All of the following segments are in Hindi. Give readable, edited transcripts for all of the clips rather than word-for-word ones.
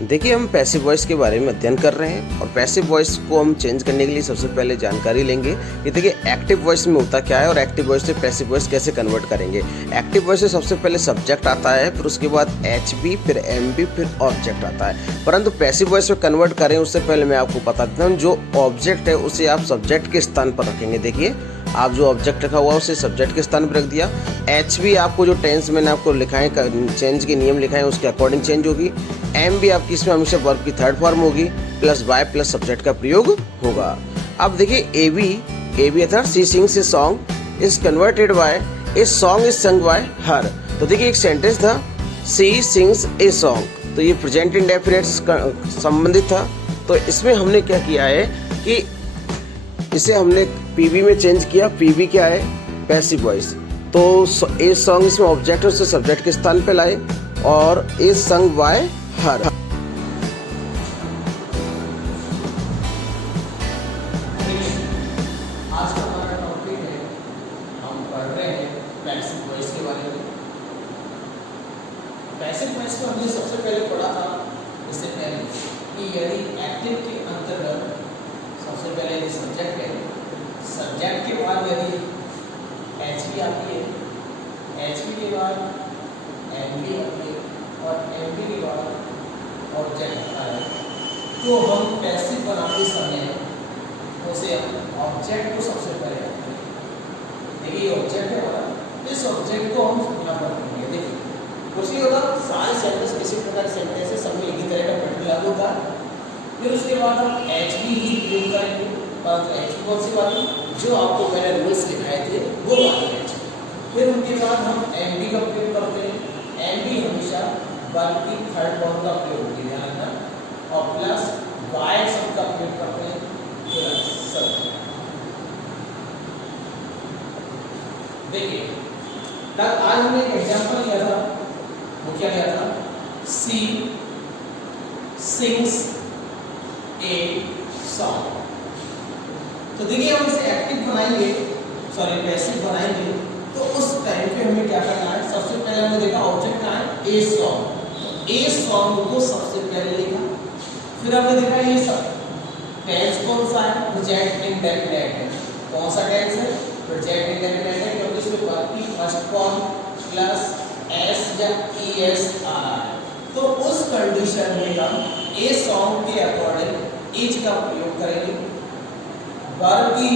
देखिए, हम पैसिव वॉइस के बारे में अध्ययन कर रहे हैं और पैसिव वॉइस को हम चेंज करने के लिए सबसे पहले जानकारी लेंगे कि देखिए एक्टिव वॉइस में होता क्या है और एक्टिव वॉइस से पैसिव वॉइस कैसे कन्वर्ट करेंगे। एक्टिव वॉइस से सबसे पहले सब्जेक्ट आता है, फिर उसके बाद एचबी, फिर एमबी, फिर ऑब्जेक्ट आता है। परंतु पैसिव वॉइस में कन्वर्ट करें उससे पहले मैं आपको बता देता हूँ, जो ऑब्जेक्ट है उसे आप सब्जेक्ट के स्थान पर रखेंगे। देखिए, आप जो ऑब्जेक्ट रखा हुआ उसे सब्जेक्ट के स्थान पर रख दिया। एच भी आपको जो टेंस मैंने आपको लिखा है, चेंज के नियम लिखा है उसके अकॉर्डिंग चेंज होगी। एम भी आपकी इसमें हमेशा वर्ब की थर्ड फॉर्म होगी, प्लस वाई प्लस सब्जेक्ट का प्रयोग होगा। अब देखिए ए बी अर्थात C sings a song is converted by a song is sung by her. तो देखिए एक सेंटेंस था सी सिंग्स ए सॉन्ग, तो ये प्रेजेंट इंडेफिनिट संबंधित था। तो इसमें हमने क्या किया है कि इसे हमने पीवी में चेंज किया। पीवी क्या है? Passive voice. तो ए सॉन्ग इसमें ऑब्जेक्ट है, उससे सब्जेक्ट के स्थान पे लाए और ए संग बाय हर। आज का हमारा टॉपिक है, हम पढ़ रहे हैं पैसिव वॉइस के बारे में। पैसिव वॉइस को हमने सबसे पहले पढ़ा था इससे पहले कि यदि एक्टिव के अंतर्गत सबसे पहले यदि सब्जेक्ट है, सब्जेक्ट के बाद यदि एच बी आती है, एच बी के बाद एम बी आती है और एम बी के बाद ऑब्जेक्ट आता है, तो हम पैसिव बनाते समय उसे ऑब्जेक्ट को सबसे पहले रखते हैं। देखिए ये ऑब्जेक्ट है हमारा, इस ऑब्जेक्ट को हम यहाँ पर रखेंगे। देखिए कुछ नहीं होगा, सारे सेंटेंस किसी प्रकार सेंटेंस है, सब में एक ही तरह का पैटर्न लागू होता है। फिर उसके बाद हम एच बी ही प्रयोग करेंगे। परंतु एच बी कौन सी वाली? जो आपको मैंने रूल्स लिखाए थे वो वाली एच बी। फिर उनके बाद हम एम बी का प्रयोग करते हैं। एम बी हमेशा वर्ब की थर्ड फॉर्म का प्रयोग होगी, ध्यान रखना, और प्लस वाई शब्द का प्रयोग करते हैं। देखिए कल आज हमने एक एग्जांपल लिया था, वो क्या लिया था? सी सिंग्स ए सॉन्ग। तो देखिए हम इसे एक्टिव बनाएंगे, सॉरी पैसिव बनाएंगे, तो उस टाइम पे हमें क्या करना है? सबसे पहले हमने देखा ऑब्जेक्ट का है ए सॉन्ग, तो ए सॉन्ग को सबसे पहले लिखा। फिर हमने देखा ये सब टेंस कौन सा है? प्रेजेंट इंडेफिनिट है। कौन सा टेंस है? प्रेजेंट इंडेफिनिट है, क्योंकि इसमें वर्ब की फर्स्ट फॉर्म प्लस एस या ईएस आ रहा है। तो उस कंडीशन में हम ए सॉन्ग के अकॉर्डिंग इज का प्रयोग करेंगे। वर्ब की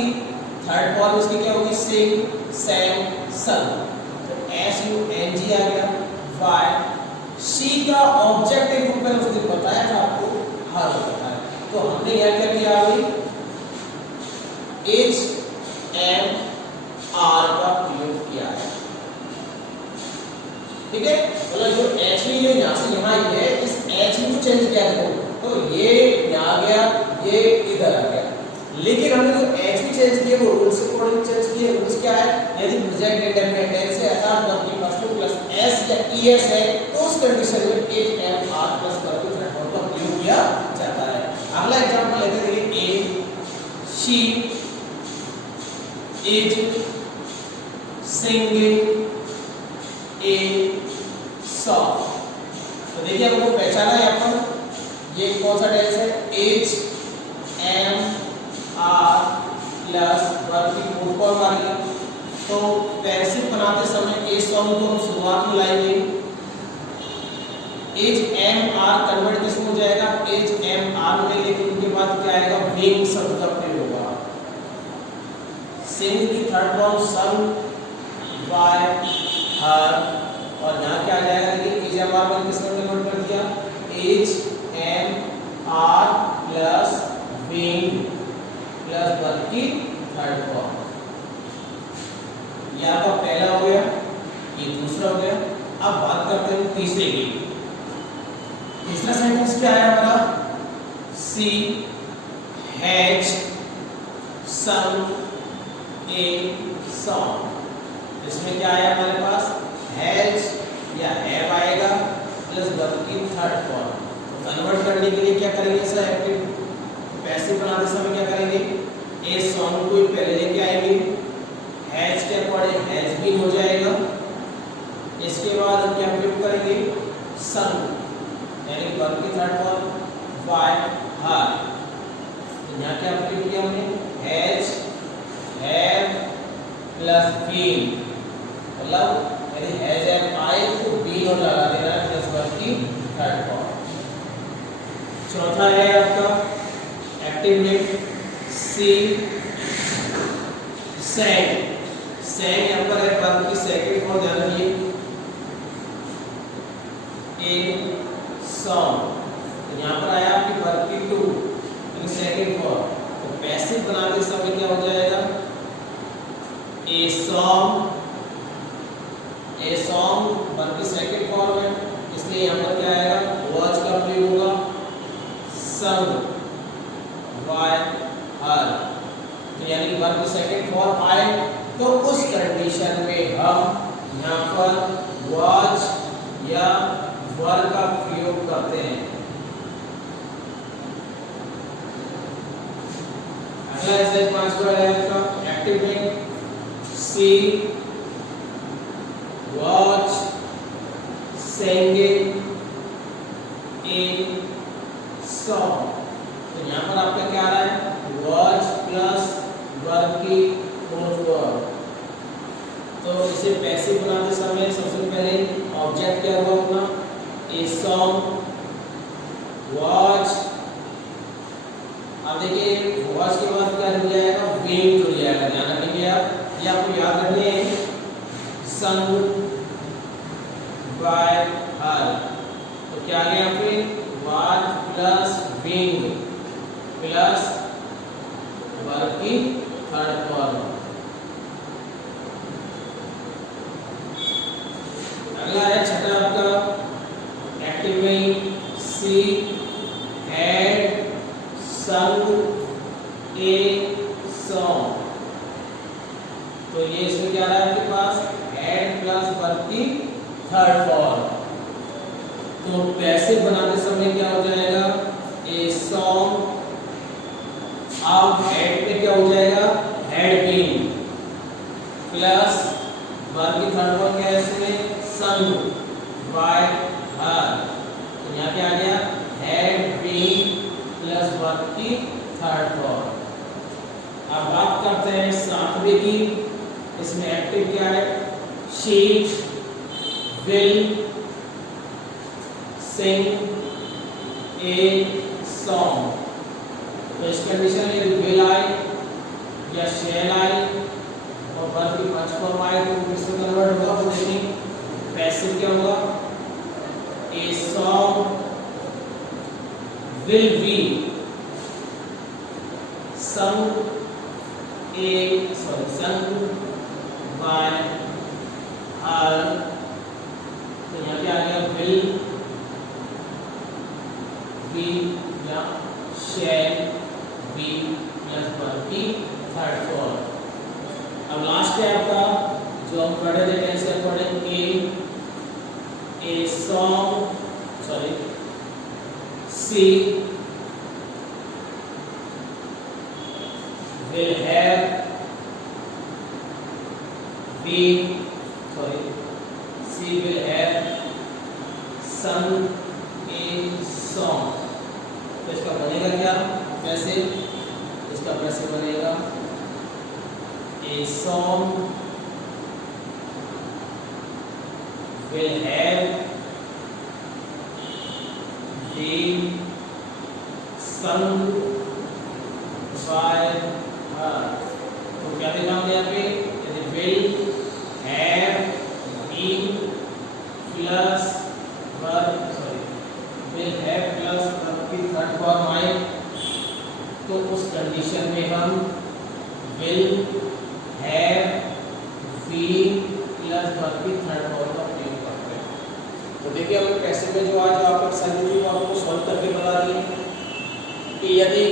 थर्ड फॉर्म उसकी क्या होगी? सिंग, सैंग, संग। तो एस यू एन जी आ गया। वाई सी का ऑब्जेक्ट के रूप में उसने बताया था आपको, हर होता है। तो हमने यह क्या किया अभी? एच एम आर का प्रयोग किया है, ठीक है। मतलब जो एच भी है यहाँ से यहाँ ही है, इस एच को चेंज किया देखो, तो ये यहाँ आ गया, ये इधर आ गया। लेकिन हमने जो एच भी चेंज किया वो रूल्स के अकॉर्डिंग चेंज किया। रूल्स क्या है? यदि प्रेजेंट इंडेफिनिट टेंस है अर्थात वर्ब की फर्स्ट फॉर्म प्लस एस या ईएस है, तो उस कंडीशन में H M R plus verb की थर्ड फॉर्म का प्रयोग किया जाता है। अगला एग्जांपल लेते हैं, देखिए a she is singing a song. तो देखिए हमको पहचाना है यहाँ पर ये कौन सा टेंस है? H M R plus verb की फोर्थ फॉर्म आ गई। तो पैसिव बनाते समय ए सॉन्ग को हम शुरुआत में लाएंगे। एच एम आर कन्वर्ट किसमें हो जाएगा? एच एम आर में, लेकिन उनके बाद क्या आएगा? विंग शब्द का प्रयोग होगा। सिंग की थर्ड फॉर्म संग बाय हर, और यहाँ क्या आ जाएगा? देखिए एच एम आर में किसमें कन्वर्ट कर दिया? H M R plus being plus verb की थर्ड फॉर्म। यह आपका पहला हो गया, ये दूसरा हो गया। अब बात करते हैं तीसरे की। तीसरा सेंटेंस क्या है हमारा? सी हैज संग ए सॉन्ग। इसमें क्या आया हमारे पास? हैज या हैव आएगा प्लस वर्ब की थर्ड फॉर्म। तो कन्वर्ट करने के लिए क्या करेंगे सर? एक्टिव पैसिव बनाते समय क्या करेंगे? ए सॉन्ग को पहले लेके आएंगे, हैज के अकॉर्डिंग हैज भी हो जाएगा। इसके बाद हम क्या प्रयोग करेंगे? संग, यानी वर्ब की थर्ड फॉर्म वाई हर। तो यहाँ क्या प्रूव किया हमने, हैज हैव प्लस बीन, मतलब यदि हैज हैव आए तो बीन और लगा देना है प्लस वर्ब की थर्ड फॉर्म। चौथा है आपका एक्टिव में सी सेंग। सेंग यहाँ पर है वर्ब की सेकंड फॉर्म, ध्यान रखिए इन सॉन्ग। तो यहाँ पर आया आपकी वर्ब की टू यानी सेकंड फॉर्म। तो पैसिव बनाते समय क्या हो जाएगा, a song. A song verb की सेकंड फॉर्म है, इसलिए यहाँ पर क्या आएगा, वॉच का प्रयोग होगा, संग वाई हर। तो यानी वर्ब की सेकंड फॉर्म आए तो उस कंडीशन में हम यहाँ पर वॉच या वर्ब का प्रयोग करते हैं। अगला एक्सरसाइज 5 है आपका एक्टिव में सी वॉच सिंगिंग इन सॉन्ग। तो यहाँ पर आपका क्या आ रहा है, वॉच प्लस वर्ब की फोर्थ वर्ब। तो इसे पैसिव बनाते समय सबसे पहले ऑब्जेक्ट क्या हुआ अपना, ए सॉन्ग वॉच। अब देखिए वॉच के बाद क्या जुड़ जाएगा, बीइंग जुड़ जाएगा, ध्यान रखेंगे आप, ये आपको याद रखने हैं, संग बाय हर। तो क्या आ गया फिर, watch plus being plus verb की थर्ड फॉर्म। अगला है छठा आपका एक्टिव में सी हैड संग ए सॉन्ग। तो ये इसमें क्या आ रहा है आपके पास, हैड प्लस वर्ब की थर्ड फॉर्म। तो पैसिव बनाते समय क्या हो जाएगा, ए सॉन्ग। अब हैड पे क्या हो जाएगा, हैड बीन प्लस वर्ब की थर्ड फॉर्म क्या है इसमें, संग बाय हर। तो यहाँ क्या आ गया, हैड बीन प्लस वर्ब की थर्ड फॉर्म। अब बात करते हैं सातवें की, इसमें एक्टिव क्या है, she will sing A song. तो इस कंडीशन में यदि विल आए या शैल आए और वर्ब की फर्स्ट फॉर्म आए तो किसमें कन्वर्ट होगा, तो देखिए पैसिव क्या होगा, a song will be sung by her. तो यहाँ पे आ गया विल बी या शैल बी प्लस वर्ब की थर्ड फॉर्म। अब लास्ट है आपका जो हम पढ़ रहे थे टेंस के according, a song sorry see will have been she will have sung a song। तो इसका बनेगा क्या, कैसे, इसका कैसे बनेगा, a song will have been sung by तो क्या देगा हमने यहाँ पे, यदि will have been plus verb will have plus verb की थर्ड फॉर्म आए तो उस कंडीशन में हम will have been plus verb की थर्ड फॉर्म का प्रयोग करते हैं। तो देखिए हमने पैसे में जो आज आपको सभी को आपको सॉल्व करके बता दिए कि यदि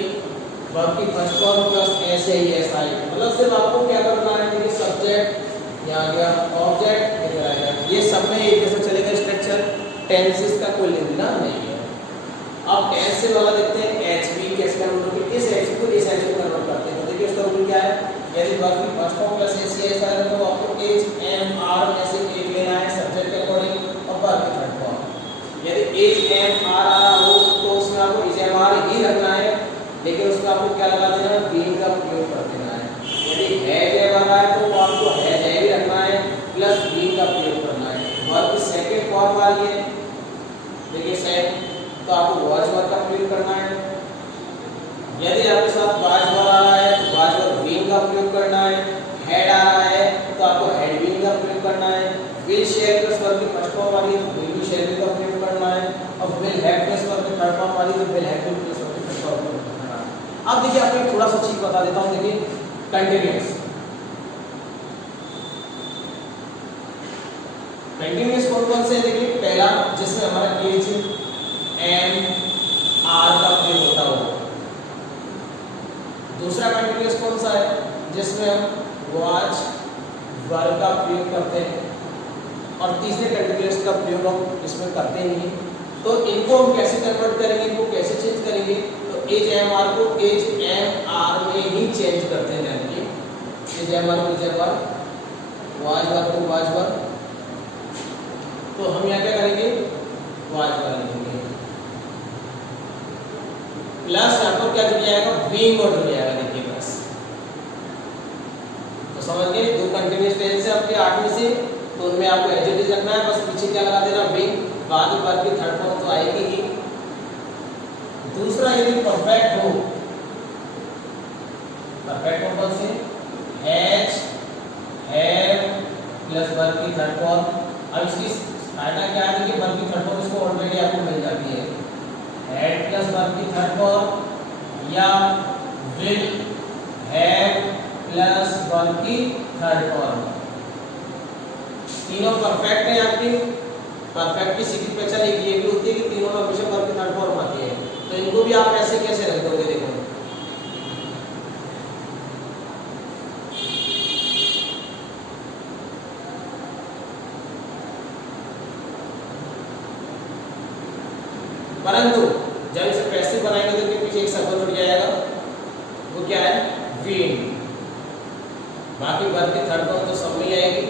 वर्ब की फर्स्ट फॉर्म प्लस ऐसे ही ऐसा ही, मतलब सिर्फ आपको क्या करना है कि सब्जेक्ट यहाँ गया, ऑब्जेक्ट इधर आएगा, ये सब में एक जैसे चलेगा स्ट्रक्चर, टेंसेस का कोई लेना नहीं है। अब टेंस से वाला देखते हैं, एच बी कैसे कन्वर्ट करते हैं, इस एच को इस एच को कन्वर्ट करते हैं। तो देखिए उसका रूल क्या है, यदि वर्ब की फर्स्ट फॉर्म प्लस ऐसे ही ऐसा है तो आपको एच एम आर में से एक लेना है सब्जेक्ट के अकॉर्डिंग और वर्ब की थर्ड फॉर्म। यदि एच एम आर आ रहा हो तो उसमें आपको एच एम आर आपको क्या लगा देना है, बीन का प्रयोग कर देना है। यदि हैज है वाला है तो आपको हैज है भी रखना है प्लस बीन का प्रयोग करना है। वर्ब सेकंड फॉर्म वाली है, देखिए सेम, तो आपको वाज वर्ब का प्रयोग करना है। यदि आपके साथ वाज वर्ब आ रहा है तो वाज वर्ब बीन का प्रयोग करना है। हैड आ रहा है तो आपको हैड बीन का प्रयोग करना है। विल शेयर प्लस वर्ब की फर्स्ट फॉर्म वाली है तो विल बी शेयर का प्रयोग करना है। और विल हैव प्लस वर्ब की थर्ड फॉर्म वाली है तो will have be plus verb की फर्स्ट फॉर्म का प्रयोग करना है। अब देखिए आपको एक थोड़ा सा चीज बता देता हूं, देखिए कंटीन्यूअस। कंटीन्यूअस कौन से हैं, देखिए पहला जिसमें हमारा एज एम आर का प्रयोग होता हो। दूसरा कंटीन्यूअस कौन सा है, जिसमें हम वाज वर्ब का प्रयोग करते हैं। और तीसरे कंटीन्यूअस का प्रयोग हम इसमें करते नहीं। तो इनको हम कैसे कन्वर्ट करेंगे, इनको कैसे चेंज करेंगे, तो एज एम आर को एज एम आर में ही चेंज करते हैं। यानी एज एम आर को H M R, was verb को वाज वर्ब, तो हम यहाँ क्या करेंगे, वाज वर्ब लिखेंगे प्लस यहाँ पर क्या जुड़ जाएगा, बीइंग वर्ड जुड़ जाएगा। देखिए बस तो समझ गए, दो कंटीन्यूअस टेंस है आपके 8 में से, तो उनमें आपको एज इट इज रखना है, बस पीछे क्या लगा देना, बीइंग, बाद में वर्ब की थर्ड फॉर्म तो आएगी ही। दूसरा यदि परफेक्ट हो, परफेक्ट हो कौन से, हैज हैव प्लस वर्ब की थर्ड फॉर्म। अब इसकी फायदा क्या है कि वर्ब की थर्ड फॉर्म इसको ऑलरेडी आपको मिल जाती है, हैड प्लस वर्ब की थर्ड फॉर्म या विल हैव प्लस वर्ब की थर्ड फॉर्म। तीनों परफेक्ट है आपकी। परफेक्ट की सीधी पहचान एक ये भी होती है कि तीनों में हमेशा वर्ब की थर्ड फॉर्म आती है। तो इनको भी आप ऐसे कैसे रख दोगे, देखो परंतु जब इसे पैसिव बनाएंगे तो इनके पीछे एक शब्द जुड़ जाएगा, वो क्या है, बीन। बाकी वर्ब की थर्ड फॉर्म तो सब में आएगी।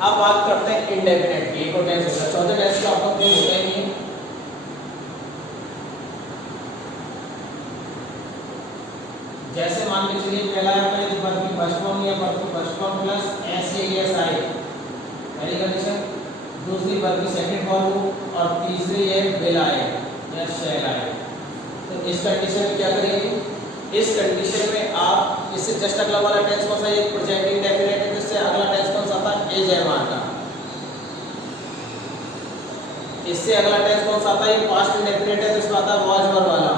अब बात करते हैं इंडेफिनेट की। एक और टेंस होता है, चौथे टेंस का आपका प्रयोग होता ही नहीं है। जैसे मान के चलिए पहला है अपने वर्ब की फर्स्ट फॉर्म या वर्ब की first form plus S A S I, पहली कंडीशन। दूसरी वर्ब की सेकंड फॉर्म हो और तीसरी है विल आए या शैल आए। तो इस कंडीशन में क्या करेंगे, इस कंडीशन में आप इससे जस्ट अगला वाला टेंस कौन सा है, प्रेजेंट इंडेफिनिट है, जिससे अगला टेंस कौन सा आता है, एज एम आर का। इससे अगला टेंस कौन सा आता है, पास्ट इंडेफिनिट है, जिसमें आता है वाज वर्ब वाला।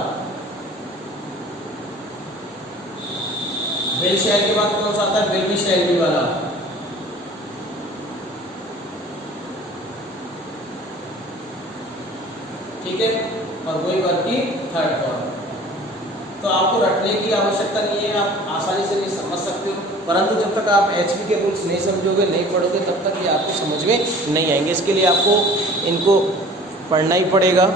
विल शैल के बाद कौन सा आता है, विल बी शैल बी वाला। ठीक है, और वही वर्ब की थर्ड फॉर्म। तो आपको रटने की आवश्यकता नहीं है, आप आसानी से नहीं समझ सकते हो, परंतु जब तक आप एचपी के रूल्स नहीं समझोगे, नहीं पढ़ोगे, तब तक ये आपको समझ में नहीं आएंगे। इसके लिए आपको इनको पढ़ना ही पड़ेगा।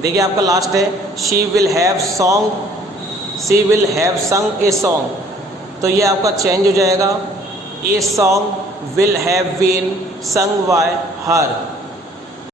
देखिए आपका लास्ट है, she will have song, she will have sung a song, तो ये आपका चेंज हो जाएगा, a song will have been sung by her.